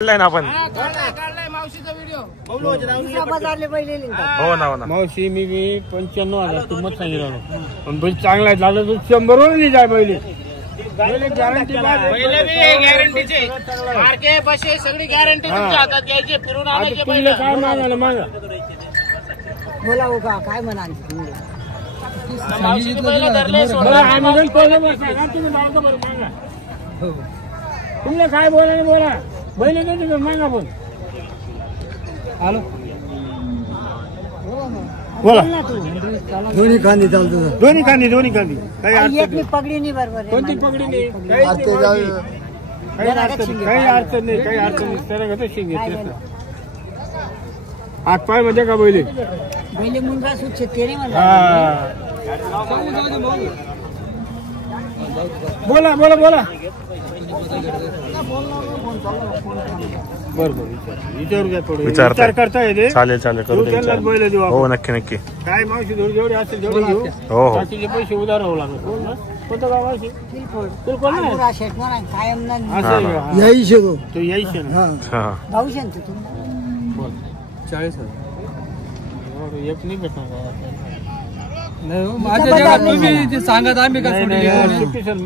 ना आपण मावशीचा व्हिडिओ हो ना मावशी मी 95,000 किंमत सांगितलं पण बैल चांगला झालं तर 100 वर नाही जाय पहिले गॅरंटीचे मार्के बसे सगळी गॅरंटी तुमच्या हातात घ्यायची फिरून आणायचे पहिले काय मागायला माझा बोला हो का काय म्हणा मावशीने पहिले धरले तुम्ही काय बोला बोला बैल देते मागा पण हॅलो बोला दोन्ही खांदी चालतो दोन्ही कांदी काही एक पगडी नाही बरोबर कोणती पगडी नाही काही अडचण नाही तर शिंगे आठ पाय मध्ये का बैले पहिले मुंडा सुट ते नाही म्हणा बोला विचार करता येते चालेल करू दे विचार. हो नक्की काय मावशी जेवढे असेल तेवढे घेऊ हो बाकीचे पैसे उधार होऊ लागत कोणतं गाव मावशी कायम असं यायची तो यायचे ना भाऊ शकतो तू 40,000 एक नाही भेटणार माझ्या जगात तुम्ही जे सांगत आम्ही का चुकीशन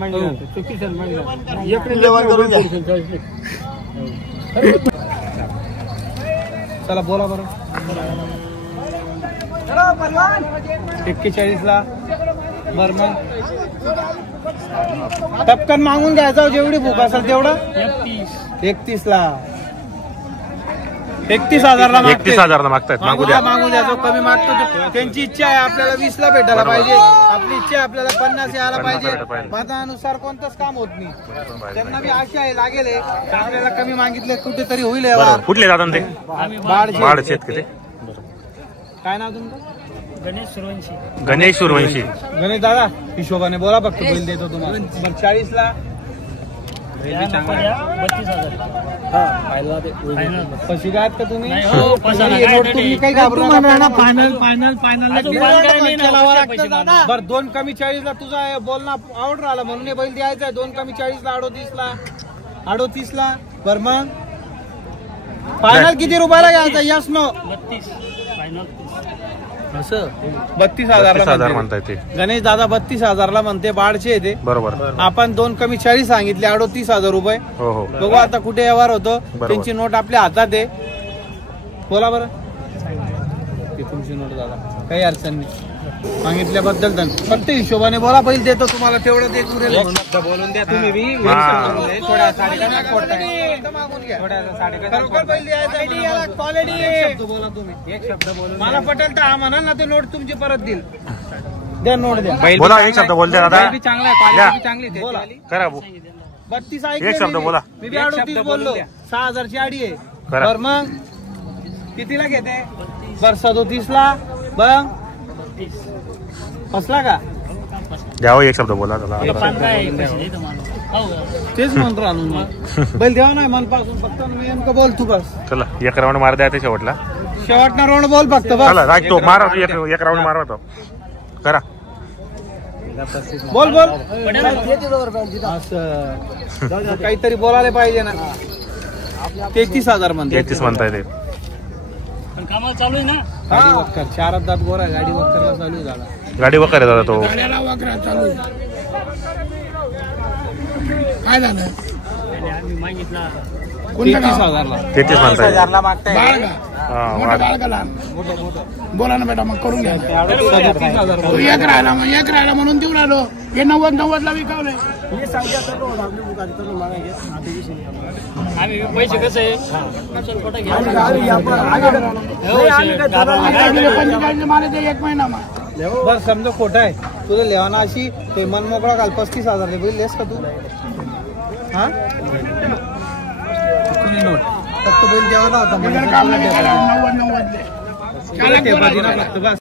चला बोला बरं 41 ला बरं मग टपकन मागून घ्यायचा जेवढी भूक असेल तेवढं 31 ला 31,000 ला 31,000 मागतायत मागू द्या जो कमी मागतो त्यांची इच्छा आहे आपल्याला 20 ला भेटायला पाहिजे आपली इच्छा आहे आपल्याला 50 यायला पाहिजे मतानुसार कोणतंच काम होत नाही त्यांना बी आशा आहे लागेल आपल्याला कमी मागितले कुठेतरी होईल कुठले दादा ते बाड शेतकरी काय नाव तुमचं गणेश सूरवंशी गणेश दादा हिशोबाने बोला फक्त बैल देतो तुम्हाला 40 ला शिकायत का तुम्ही काही घाबरू नका बरं 2 कमी 40 ला तुझा बोलणं आवड राहिला म्हणून हे बैल द्यायचा आहे 2 कमी 40 ला 38 ला बरं मग फायनल किती रुपयाला घ्यायचा यस नो 32,000 म्हणताय ते गणेश दादा 32,000 ला म्हणते बाळचे ते बरोबर आपण 2 कमी 40 सांगितले 38,000 रुपये हो बघू आता कुठे व्यवहार होतो त्यांची नोट आपल्या हातात आहे बोला बरं तुमची नोट दादा काही अडचण नाही सांगितल्याबद्दल फक्त हिशोबाने बोला बैल देतो तुम्हाला तेवढं ते बोलून द्या तुम्ही मला पटेल तर हा म्हणाल ना ते नोट तुमची परत देईल द्या नोट द्या बोला एक शब्द बोल द्या दादा चांगला आहे चांगली करा 32 एक शब्द बोला मी 38 बोललो 6,000 ची आडी आहे बरं मग कितीला घेते बरं 37 ला बरं फसला का द्यावं एक शब्द बोला त्याला तेच म्हणतो आणून मग बैल द्यावा नाही मनपासून फक्त मी नेमकं बोल तू बस चला एक राऊंड मार द्या ते शेवटला राऊंड बोल फक्त चला राखतो मारा एक राऊंड मारा तो करा बोल असं काहीतरी बोलायला पाहिजे ना 33,000 म्हणते 33 म्हणताय ते कामाला चालू आहे ना गाडी वक्कर 4 दात गोरा गाडी वक्करला चालू आहे दादा गाडी वगैरे दादा तो काय झालं आम्ही मागितला 33,000 ला 33 म्हणताय मागताय बोला ना बेटा मग करून घ्या 37,000 एक राहिला म्हणून देऊन आलो हे 90 ला विकावलंय पैसे कसे मला ते 1 महिना बर समजा खोटा आहे तुला लेवाना अशी ते मन मोकळा घाल 35,000 बैल लेस का तू हा नोट फक्त बैल द्यावा होता 90 फक्त बस